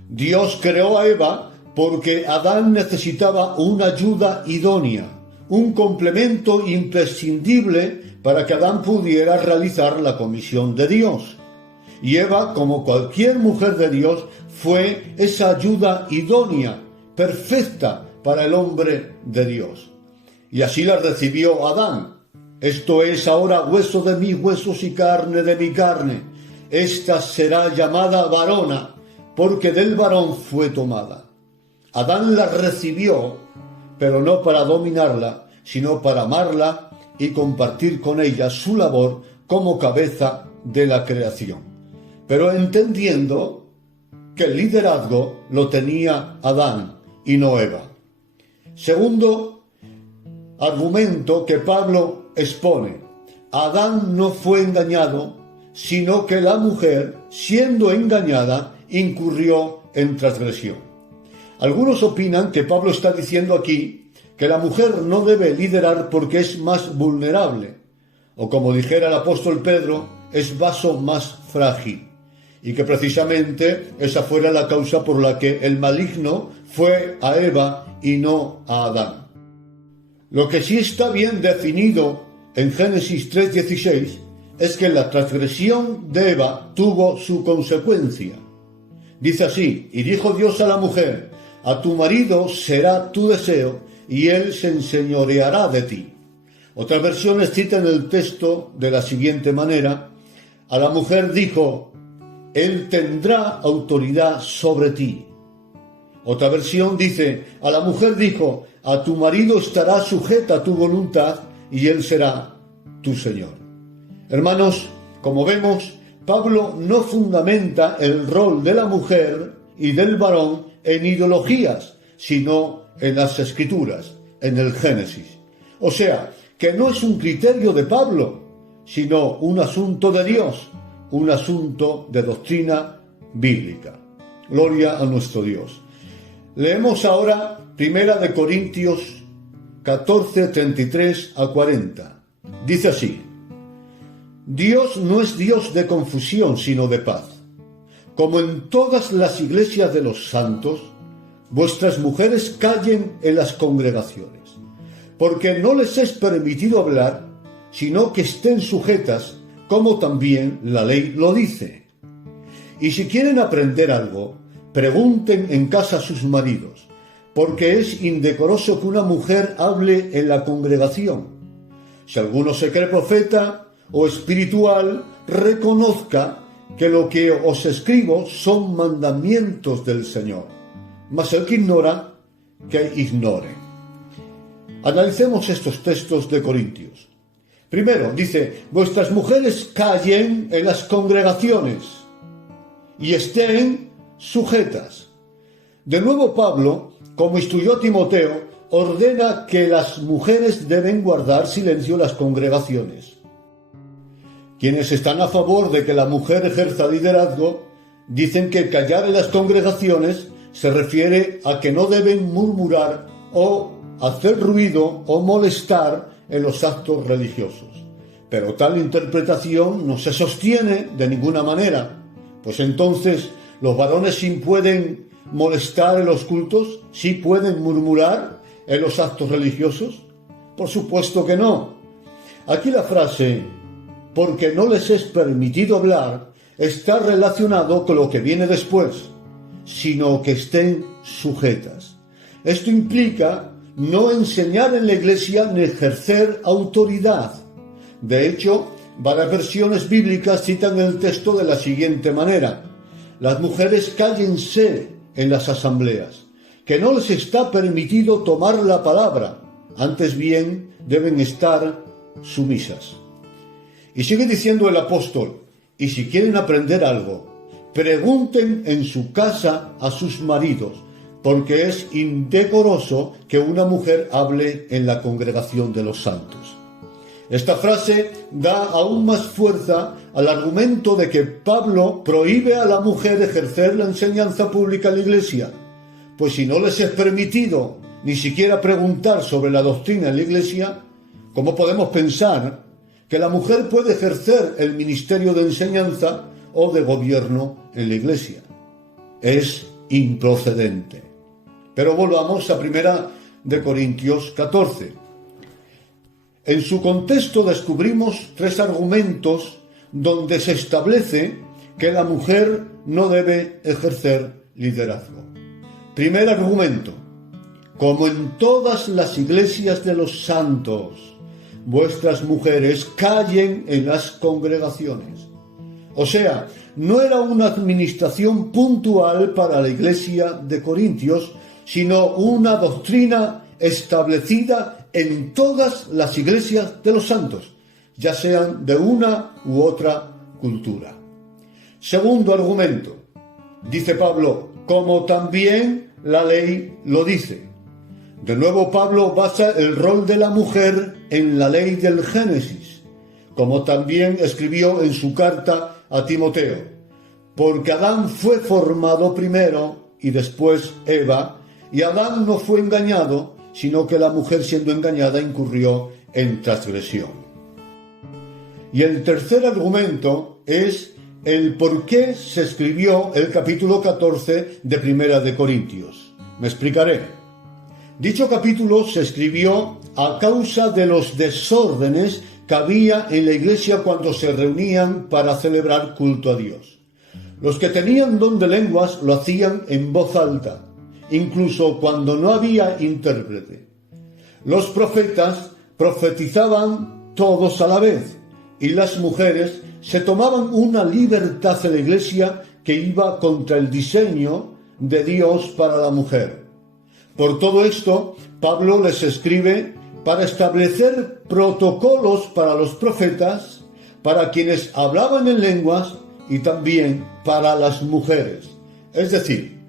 Dios creó a Eva porque Adán necesitaba una ayuda idónea, un complemento imprescindible para que Adán pudiera realizar la comisión de Dios. Y Eva, como cualquier mujer de Dios, fue esa ayuda idónea, perfecta para el hombre de Dios. Y así la recibió Adán. Esto es ahora hueso de mis huesos y carne de mi carne. Esta será llamada varona, porque del varón fue tomada. Adán la recibió, pero no para dominarla, sino para amarla y compartir con ella su labor como cabeza de la creación. Pero entendiendo que el liderazgo lo tenía Adán y no Eva. Segundo argumento que Pablo expone: Adán no fue engañado, sino que la mujer, siendo engañada, incurrió en transgresión. Algunos opinan que Pablo está diciendo aquí que la mujer no debe liderar porque es más vulnerable, o como dijera el apóstol Pedro, es vaso más frágil, y que precisamente esa fuera la causa por la que el maligno fue a Eva y no a Adán. Lo que sí está bien definido en Génesis 3:16 es que la transgresión de Eva tuvo su consecuencia. Dice así: y dijo Dios a la mujer, a tu marido será tu deseo, y él se enseñoreará de ti. Otras versiones citan el texto de la siguiente manera: a la mujer dijo, él tendrá autoridad sobre ti. Otra versión dice, a la mujer dijo, a tu marido estará sujeta a tu voluntad, y él será tu Señor. Hermanos, como vemos, Pablo no fundamenta el rol de la mujer y del varón en ideologías, sino en las Escrituras, en el Génesis. O sea, que no es un criterio de Pablo, sino un asunto de Dios, un asunto de doctrina bíblica. Gloria a nuestro Dios. Leemos ahora 1 Corintios 14, 33 a 40. Dice así: Dios no es Dios de confusión, sino de paz. Como en todas las iglesias de los santos, vuestras mujeres callen en las congregaciones, porque no les es permitido hablar, sino que estén sujetas, como también la ley lo dice. Y si quieren aprender algo, pregunten en casa a sus maridos, porque es indecoroso que una mujer hable en la congregación. Si alguno se cree profeta o espiritual, reconozca que lo que os escribo son mandamientos del Señor. Mas el que ignora, que ignore. Analicemos estos textos de Corintios. Primero, dice, vuestras mujeres callen en las congregaciones y estén sujetas. De nuevo Pablo, como instruyó a Timoteo, ordena que las mujeres deben guardar silencio en las congregaciones. Quienes están a favor de que la mujer ejerza liderazgo dicen que callar en las congregaciones se refiere a que no deben murmurar o hacer ruido o molestar en los actos religiosos. Pero tal interpretación no se sostiene de ninguna manera, pues entonces los varones sí pueden molestar en los cultos, sí pueden murmurar en los actos religiosos. Por supuesto que no. Aquí la frase porque no les es permitido hablar está relacionado con lo que viene después, sino que estén sujetas. Esto implica no enseñar en la iglesia ni ejercer autoridad. De hecho, varias versiones bíblicas citan el texto de la siguiente manera: las mujeres cállense en las asambleas, que no les está permitido tomar la palabra, antes bien deben estar sumisas. Y sigue diciendo el apóstol, y si quieren aprender algo, pregunten en su casa a sus maridos, porque es indecoroso que una mujer hable en la congregación de los santos. Esta frase da aún más fuerza al argumento de que Pablo prohíbe a la mujer ejercer la enseñanza pública en la Iglesia, pues si no les es permitido ni siquiera preguntar sobre la doctrina en la Iglesia, ¿cómo podemos pensar que la mujer puede ejercer el ministerio de enseñanza o de gobierno en la Iglesia? Es improcedente. Pero volvamos a 1 Corintios 14. En su contexto descubrimos 3 argumentos donde se establece que la mujer no debe ejercer liderazgo. Primer argumento: como en todas las iglesias de los santos, vuestras mujeres callen en las congregaciones. O sea, no era una administración puntual para la iglesia de Corintios, sino una doctrina establecida en todas las iglesias de los santos, ya sean de una u otra cultura. Segundo argumento, dice Pablo, como también la ley lo dice. De nuevo Pablo basa el rol de la mujer en la ley del Génesis, como también escribió en su carta a Timoteo, porque Adán fue formado primero y después Eva, y Adán no fue engañado, sino que la mujer siendo engañada incurrió en transgresión. Y el tercer argumento es el por qué se escribió el capítulo 14 de Primera de Corintios. Me explicaré. Dicho capítulo se escribió a causa de los desórdenes que había en la iglesia cuando se reunían para celebrar culto a Dios. Los que tenían don de lenguas lo hacían en voz alta, incluso cuando no había intérprete. Los profetas profetizaban todos a la vez, y las mujeres se tomaban una libertad en la iglesia que iba contra el diseño de Dios para la mujer. Por todo esto, Pablo les escribe para establecer protocolos para los profetas, para quienes hablaban en lenguas y también para las mujeres, es decir,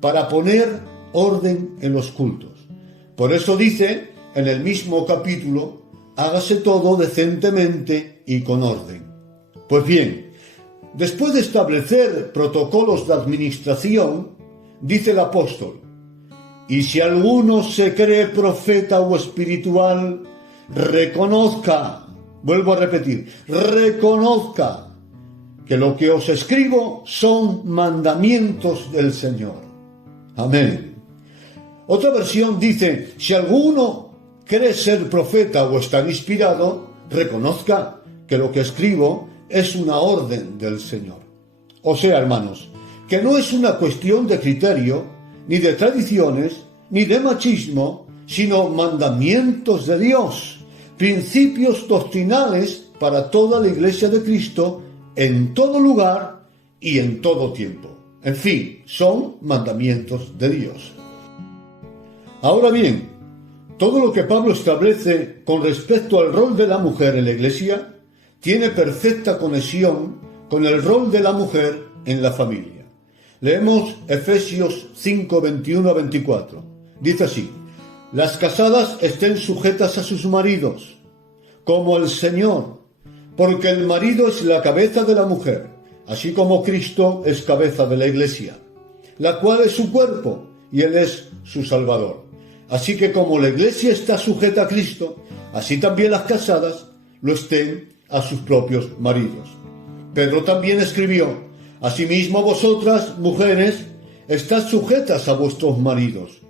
para poner orden en los cultos. Por eso dice en el mismo capítulo, hágase todo decentemente y con orden. Pues bien, después de establecer protocolos de administración, dice el apóstol, y si alguno se cree profeta o espiritual, reconozca, vuelvo a repetir, reconozca que lo que os escribo son mandamientos del Señor. Amén. Otra versión dice, si alguno cree ser profeta o está inspirado, reconozca que lo que escribo es una orden del Señor. O sea, hermanos, que no es una cuestión de criterio, ni de tradiciones, ni de machismo, sino mandamientos de Dios, principios doctrinales para toda la Iglesia de Cristo, en todo lugar y en todo tiempo. En fin, son mandamientos de Dios. Ahora bien, todo lo que Pablo establece con respecto al rol de la mujer en la Iglesia tiene perfecta conexión con el rol de la mujer en la familia. Leemos Efesios 5, 21 a 24. Dice así, las casadas estén sujetas a sus maridos, como el Señor, porque el marido es la cabeza de la mujer, así como Cristo es cabeza de la Iglesia, la cual es su cuerpo, y Él es su Salvador. Así que como la Iglesia está sujeta a Cristo, así también las casadas lo estén a sus propios maridos. Pedro también escribió, asimismo vosotras, mujeres, estad sujetas a vuestros maridos,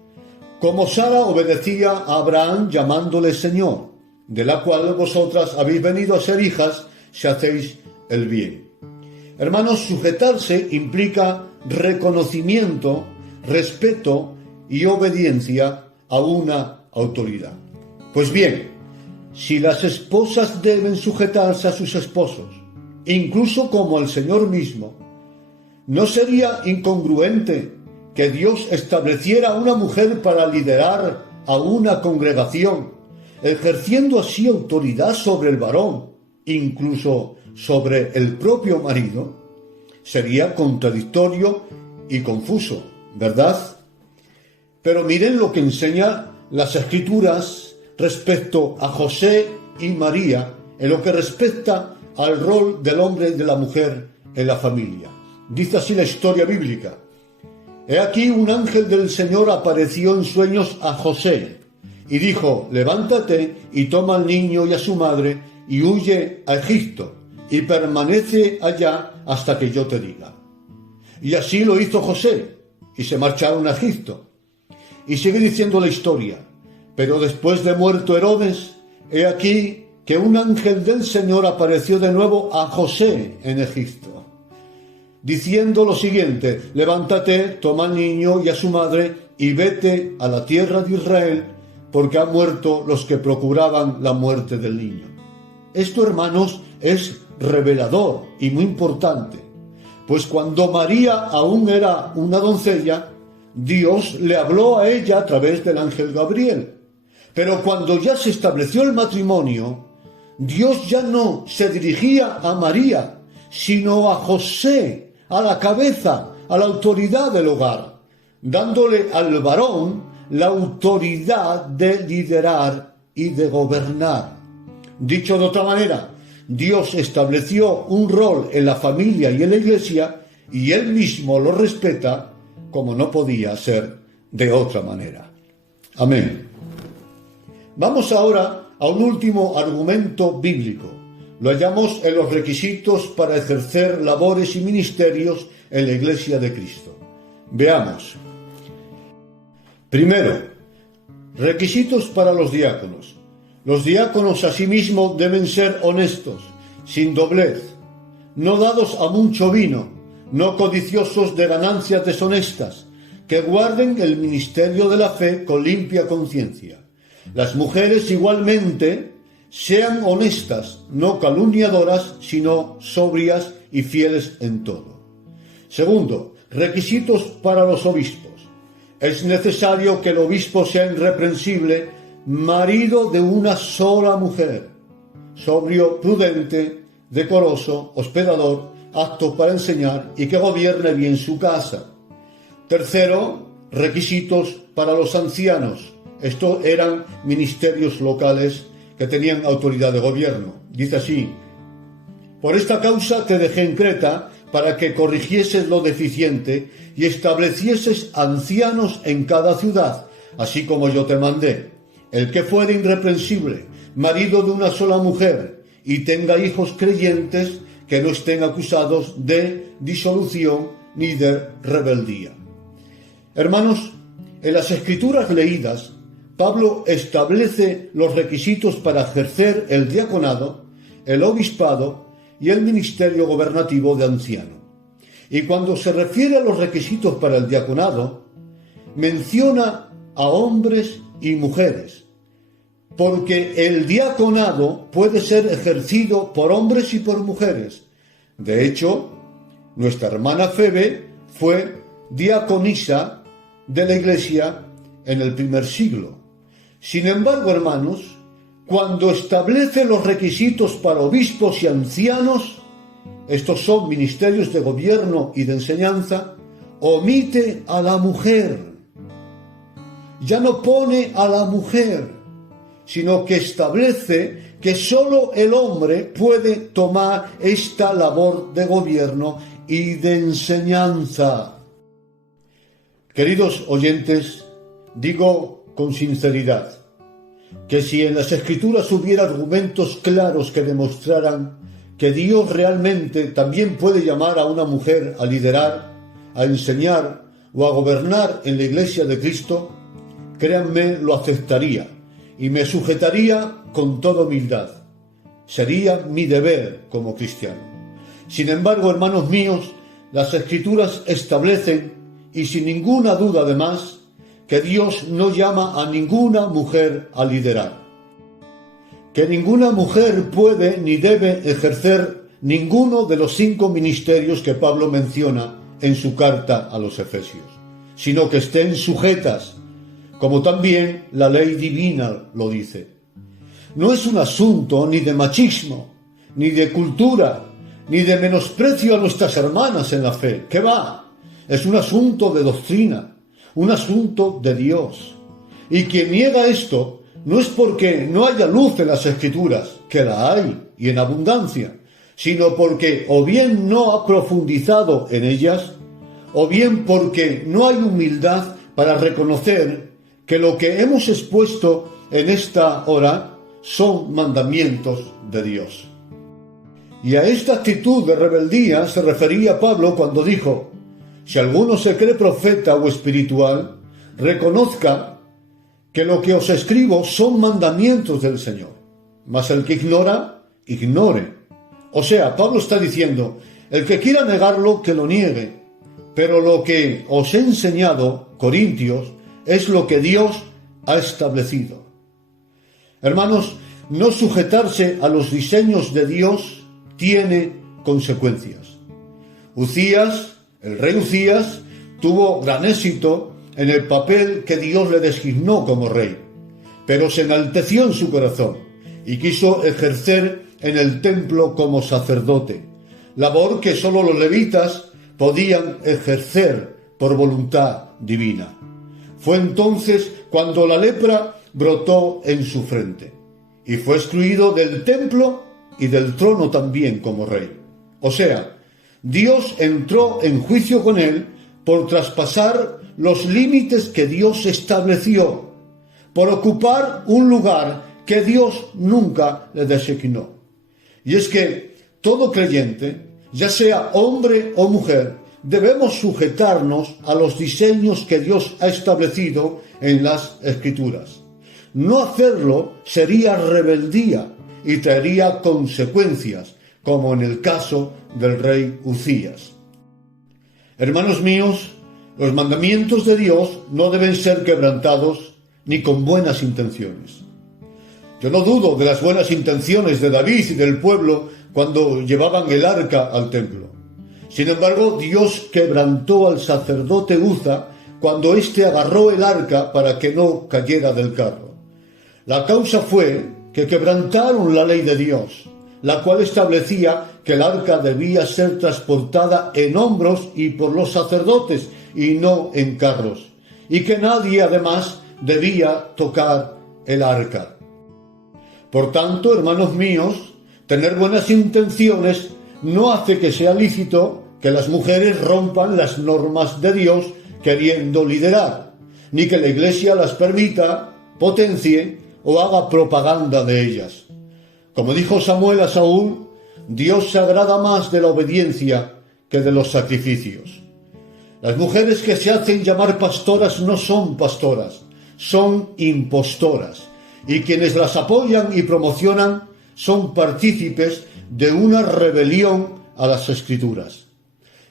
como Sara obedecía a Abraham llamándole Señor, de la cual vosotras habéis venido a ser hijas si hacéis el bien. Hermanos, sujetarse implica reconocimiento, respeto y obediencia a una autoridad. Pues bien, si las esposas deben sujetarse a sus esposos, incluso como al Señor mismo, ¿no sería incongruente que Dios estableciera a una mujer para liderar a una congregación, ejerciendo así autoridad sobre el varón, incluso sobre el propio marido? Sería contradictorio y confuso, ¿verdad? Pero miren lo que enseña las Escrituras respecto a José y María en lo que respecta al rol del hombre y de la mujer en la familia. Dice así la historia bíblica: He aquí un ángel del Señor apareció en sueños a José y dijo: levántate y toma al niño y a su madre y huye a Egipto y permanece allá hasta que yo te diga. Y así lo hizo José y se marcharon a Egipto. Y sigue diciendo la historia: pero después de muerto Herodes, he aquí que un ángel del Señor apareció de nuevo a José en Egipto, diciendo lo siguiente: levántate, toma al niño y a su madre y vete a la tierra de Israel, porque han muerto los que procuraban la muerte del niño. Esto, hermanos, es revelador y muy importante, pues cuando María aún era una doncella, Dios le habló a ella a través del ángel Gabriel. Pero cuando ya se estableció el matrimonio, Dios ya no se dirigía a María, sino a José, a la cabeza, a la autoridad del hogar, dándole al varón la autoridad de liderar y de gobernar. Dicho de otra manera, Dios estableció un rol en la familia y en la iglesia, y Él mismo lo respeta como no podía ser de otra manera. Amén. Vamos ahora a un último argumento bíblico. Lo hallamos en los requisitos para ejercer labores y ministerios en la Iglesia de Cristo. Veamos. Primero, requisitos para los diáconos. Los diáconos asimismo deben ser honestos, sin doblez, no dados a mucho vino, no codiciosos de ganancias deshonestas, que guarden el ministerio de la fe con limpia conciencia. Las mujeres igualmente sean honestas, no calumniadoras, sino sobrias y fieles en todo. Segundo, requisitos para los obispos. Es necesario que el obispo sea irreprensible, marido de una sola mujer, sobrio, prudente, decoroso, hospedador, apto para enseñar y que gobierne bien su casa. Tercero, requisitos para los ancianos. Estos eran ministerios locales que tenían autoridad de gobierno. Dice así: por esta causa te dejé en Creta, para que corrigieses lo deficiente y establecieses ancianos en cada ciudad, así como yo te mandé. El que fuere irreprensible, marido de una sola mujer, y tenga hijos creyentes que no estén acusados de disolución ni de rebeldía. Hermanos, en las escrituras leídas, Pablo establece los requisitos para ejercer el diaconado, el obispado y el ministerio gobernativo de anciano. Y cuando se refiere a los requisitos para el diaconado, menciona a hombres y mujeres, porque el diaconado puede ser ejercido por hombres y por mujeres. De hecho, nuestra hermana Febe fue diaconisa de la Iglesia en el primer siglo. Sin embargo, hermanos, cuando establece los requisitos para obispos y ancianos, estos son ministerios de gobierno y de enseñanza, omite a la mujer. Ya no pone a la mujer, sino que establece que solo el hombre puede tomar esta labor de gobierno y de enseñanza. Queridos oyentes, digo con sinceridad que si en las Escrituras hubiera argumentos claros que demostraran que Dios realmente también puede llamar a una mujer a liderar, a enseñar o a gobernar en la Iglesia de Cristo, créanme, lo aceptaría y me sujetaría con toda humildad. Sería mi deber como cristiano. Sin embargo, hermanos míos, las Escrituras establecen, y sin ninguna duda además, que Dios no llama a ninguna mujer a liderar. Que ninguna mujer puede ni debe ejercer ninguno de los 5 ministerios que Pablo menciona en su carta a los Efesios, sino que estén sujetas, como también la ley divina lo dice. No es un asunto ni de machismo, ni de cultura, ni de menosprecio a nuestras hermanas en la fe. ¿Qué va? Es un asunto de doctrina, un asunto de Dios. Y quien niega esto no es porque no haya luz en las Escrituras, que la hay y en abundancia, sino porque o bien no ha profundizado en ellas, o bien porque no hay humildad para reconocer que lo que hemos expuesto en esta hora son mandamientos de Dios. Y a esta actitud de rebeldía se refería Pablo cuando dijo: si alguno se cree profeta o espiritual, reconozca que lo que os escribo son mandamientos del Señor. Mas el que ignora, ignore. O sea, Pablo está diciendo, el que quiera negarlo, que lo niegue. Pero lo que os he enseñado, Corintios, es lo que Dios ha establecido. Hermanos, no sujetarse a los diseños de Dios tiene consecuencias. El rey Uzías, tuvo gran éxito en el papel que Dios le designó como rey, pero se enalteció en su corazón y quiso ejercer en el templo como sacerdote, labor que sólo los levitas podían ejercer por voluntad divina. Fue entonces cuando la lepra brotó en su frente y fue excluido del templo y del trono también como rey. O sea, Dios entró en juicio con él por traspasar los límites que Dios estableció, por ocupar un lugar que Dios nunca le designó. Y es que todo creyente, ya sea hombre o mujer, debemos sujetarnos a los diseños que Dios ha establecido en las Escrituras. No hacerlo sería rebeldía y traería consecuencias, como en el caso del rey Uzías. Hermanos míos, los mandamientos de Dios no deben ser quebrantados ni con buenas intenciones. Yo no dudo de las buenas intenciones de David y del pueblo cuando llevaban el arca al templo. Sin embargo, Dios quebrantó al sacerdote Uza cuando éste agarró el arca para que no cayera del carro. La causa fue que quebrantaron la ley de Dios, la cual establecía que el arca debía ser transportada en hombros y por los sacerdotes y no en carros, y que nadie además debía tocar el arca. Por tanto, hermanos míos, tener buenas intenciones no hace que sea lícito que las mujeres rompan las normas de Dios queriendo liderar, ni que la Iglesia las permita, potencie o haga propaganda de ellas. Como dijo Samuel a Saúl, Dios se agrada más de la obediencia que de los sacrificios. Las mujeres que se hacen llamar pastoras no son pastoras, son impostoras, y quienes las apoyan y promocionan son partícipes de una rebelión a las Escrituras.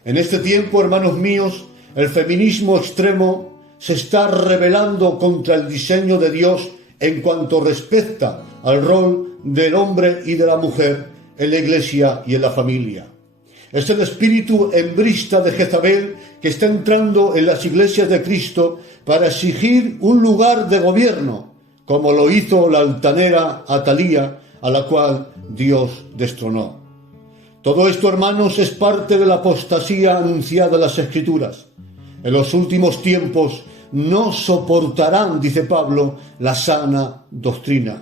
En este tiempo, hermanos míos, el feminismo extremo se está rebelando contra el diseño de Dios en cuanto respecta al rol del hombre y de la mujer en la Iglesia y en la familia. Es el espíritu hembrista de Jezabel que está entrando en las iglesias de Cristo para exigir un lugar de gobierno, como lo hizo la altanera Atalía, a la cual Dios destronó. Todo esto, hermanos, es parte de la apostasía anunciada en las Escrituras. En los últimos tiempos no soportarán, dice Pablo, la sana doctrina.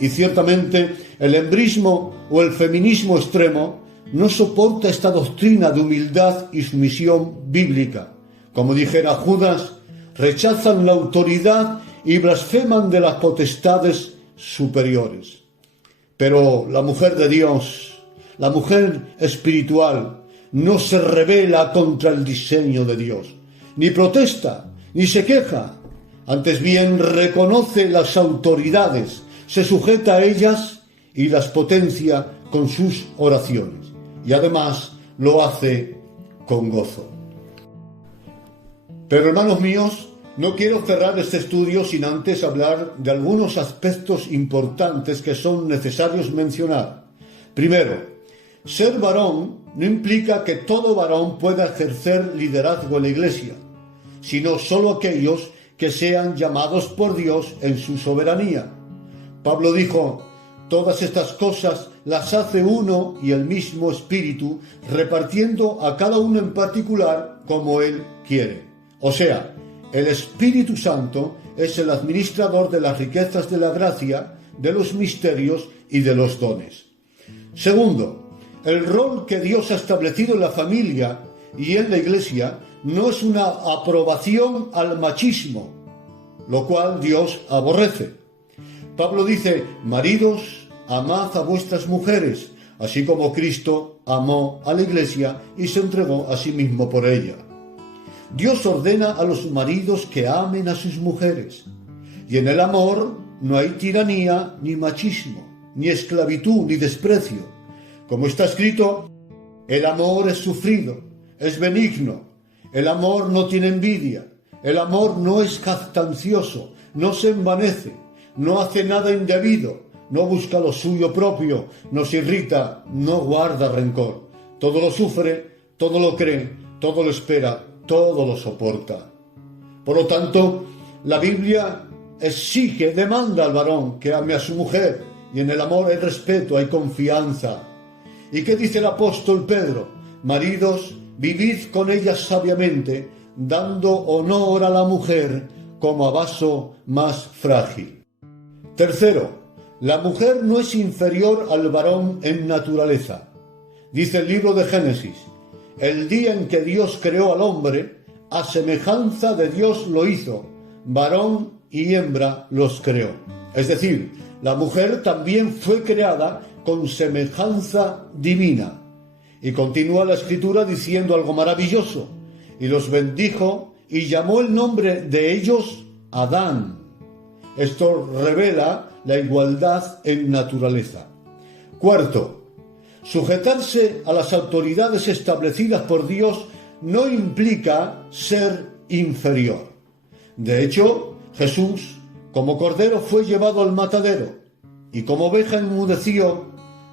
Y ciertamente el hembrismo o el feminismo extremo no soporta esta doctrina de humildad y sumisión bíblica. Como dijera Judas, rechazan la autoridad y blasfeman de las potestades superiores. Pero la mujer de Dios, la mujer espiritual, no se rebela contra el diseño de Dios, ni protesta, ni se queja. Antes bien reconoce las autoridades, se sujeta a ellas y las potencia con sus oraciones. Y además lo hace con gozo. Pero, hermanos míos, no quiero cerrar este estudio sin antes hablar de algunos aspectos importantes que son necesarios mencionar. Primero, ser varón no implica que todo varón pueda ejercer liderazgo en la Iglesia, sino solo aquellos que sean llamados por Dios en su soberanía. Pablo dijo: todas estas cosas las hace uno y el mismo Espíritu, repartiendo a cada uno en particular como Él quiere. O sea, el Espíritu Santo es el administrador de las riquezas de la gracia, de los misterios y de los dones. Segundo, el rol que Dios ha establecido en la familia y en la Iglesia no es una aprobación al machismo, lo cual Dios aborrece. Pablo dice: maridos, amad a vuestras mujeres, así como Cristo amó a la Iglesia y se entregó a sí mismo por ella. Dios ordena a los maridos que amen a sus mujeres, y en el amor no hay tiranía ni machismo, ni esclavitud ni desprecio. Como está escrito, el amor es sufrido, es benigno, el amor no tiene envidia, el amor no es jactancioso, no se envanece, no hace nada indebido, no busca lo suyo propio, no se irrita, no guarda rencor. Todo lo sufre, todo lo cree, todo lo espera, todo lo soporta. Por lo tanto, la Biblia exige, demanda al varón que ame a su mujer, y en el amor hay respeto, hay confianza. ¿Y qué dice el apóstol Pedro? Maridos, vivid con ellas sabiamente, dando honor a la mujer como a vaso más frágil. Tercero, la mujer no es inferior al varón en naturaleza. Dice el libro de Génesis: el día en que Dios creó al hombre, a semejanza de Dios lo hizo, varón y hembra los creó. Es decir, la mujer también fue creada con semejanza divina. Y continúa la Escritura diciendo algo maravilloso: y los bendijo y llamó el nombre de ellos Adán. Esto revela la igualdad en naturaleza. Cuarto, sujetarse a las autoridades establecidas por Dios no implica ser inferior. De hecho, Jesús, como cordero, fue llevado al matadero, y como oveja enmudeció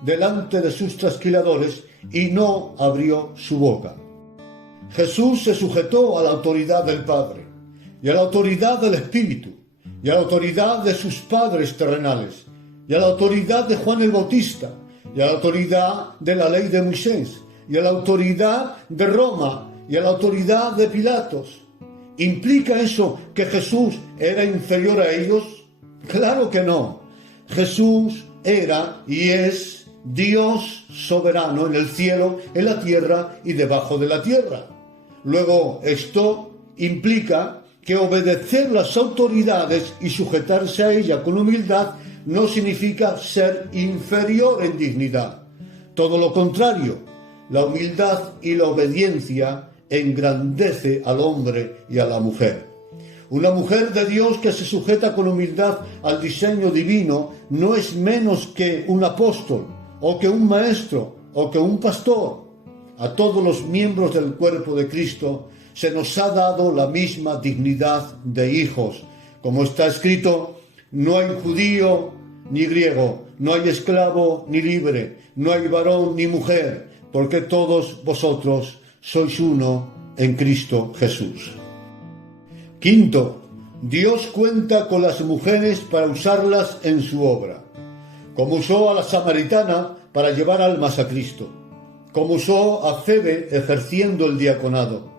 delante de sus trasquiladores y no abrió su boca. Jesús se sujetó a la autoridad del Padre, y a la autoridad del Espíritu, y a la autoridad de sus padres terrenales, y a la autoridad de Juan el Bautista, y a la autoridad de la ley de Moisés, y a la autoridad de Roma, y a la autoridad de Pilatos. ¿Implica eso que Jesús era inferior a ellos? Claro que no. Jesús era y es Dios soberano en el cielo, en la tierra y debajo de la tierra. Luego, esto implica que obedecer las autoridades y sujetarse a ellas con humildad no significa ser inferior en dignidad. Todo lo contrario, la humildad y la obediencia engrandece al hombre y a la mujer. Una mujer de Dios que se sujeta con humildad al diseño divino no es menos que un apóstol, o que un maestro, o que un pastor. A todos los miembros del cuerpo de Cristo se nos ha dado la misma dignidad de hijos. Como está escrito: no hay judío ni griego, no hay esclavo ni libre, no hay varón ni mujer, porque todos vosotros sois uno en Cristo Jesús. Quinto, Dios cuenta con las mujeres para usarlas en su obra, como usó a la samaritana para llevar almas a Cristo, como usó a Febe ejerciendo el diaconado,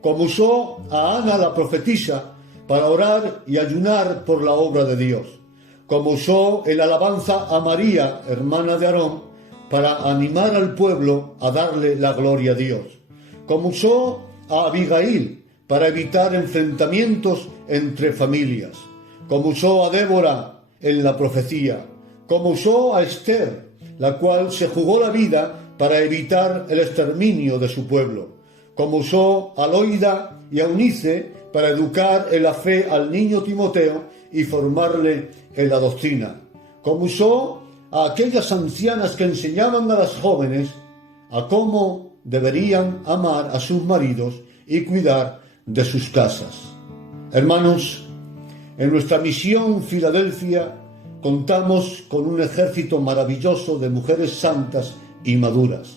como usó a Ana la profetisa para orar y ayunar por la obra de Dios, como usó en alabanza a María, hermana de Aarón, para animar al pueblo a darle la gloria a Dios, como usó a Abigail para evitar enfrentamientos entre familias, como usó a Débora en la profecía, como usó a Esther, la cual se jugó la vida para evitar el exterminio de su pueblo, como usó a Loida y a Eunice para educar en la fe al niño Timoteo y formarle en la doctrina, como usó a aquellas ancianas que enseñaban a las jóvenes a cómo deberían amar a sus maridos y cuidar de sus casas. Hermanos, en nuestra misión Filadelfia contamos con un ejército maravilloso de mujeres santas y maduras,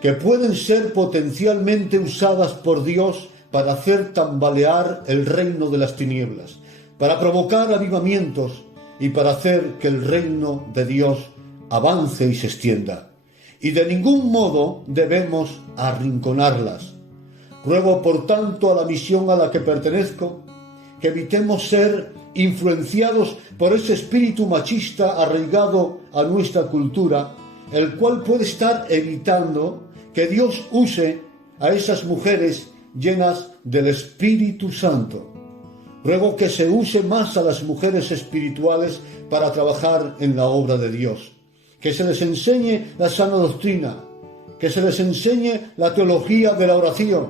que pueden ser potencialmente usadas por Dios para hacer tambalear el reino de las tinieblas, para provocar avivamientos y para hacer que el reino de Dios avance y se extienda. Y de ningún modo debemos arrinconarlas. Ruego, por tanto, a la misión a la que pertenezco, que evitemos ser influenciados por ese espíritu machista arraigado a nuestra cultura, el cual puede estar evitando que Dios use a esas mujeres llenas del Espíritu Santo. Ruego que se use más a las mujeres espirituales para trabajar en la obra de Dios, que se les enseñe la sana doctrina, que se les enseñe la teología de la oración,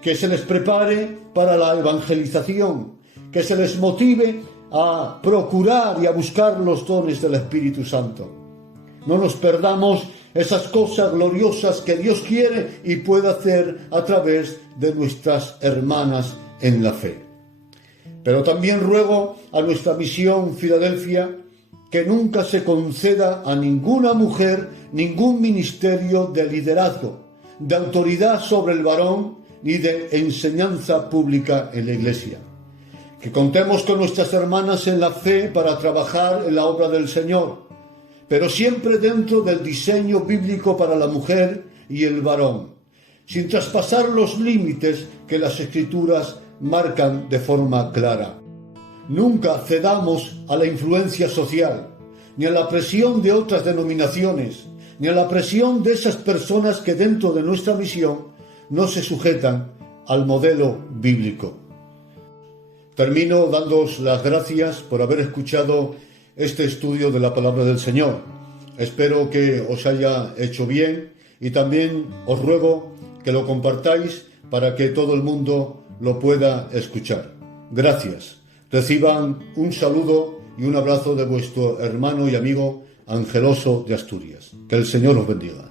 que se les prepare para la evangelización, que se les motive a procurar y a buscar los dones del Espíritu Santo. No nos perdamos esas cosas gloriosas que Dios quiere y puede hacer a través de nuestras hermanas en la fe. Pero también ruego a nuestra misión Filadelfia que nunca se conceda a ninguna mujer ningún ministerio de liderazgo, de autoridad sobre el varón, ni de enseñanza pública en la Iglesia. Que contemos con nuestras hermanas en la fe para trabajar en la obra del Señor, pero siempre dentro del diseño bíblico para la mujer y el varón, sin traspasar los límites que las Escrituras marcan de forma clara. Nunca cedamos a la influencia social, ni a la presión de otras denominaciones, ni a la presión de esas personas que dentro de nuestra misión no se sujetan al modelo bíblico. Termino dándoos las gracias por haber escuchado este estudio de la palabra del Señor. Espero que os haya hecho bien y también os ruego que lo compartáis para que todo el mundo lo pueda escuchar. Gracias. Reciban un saludo y un abrazo de vuestro hermano y amigo Angeloso de Asturias. Que el Señor os bendiga.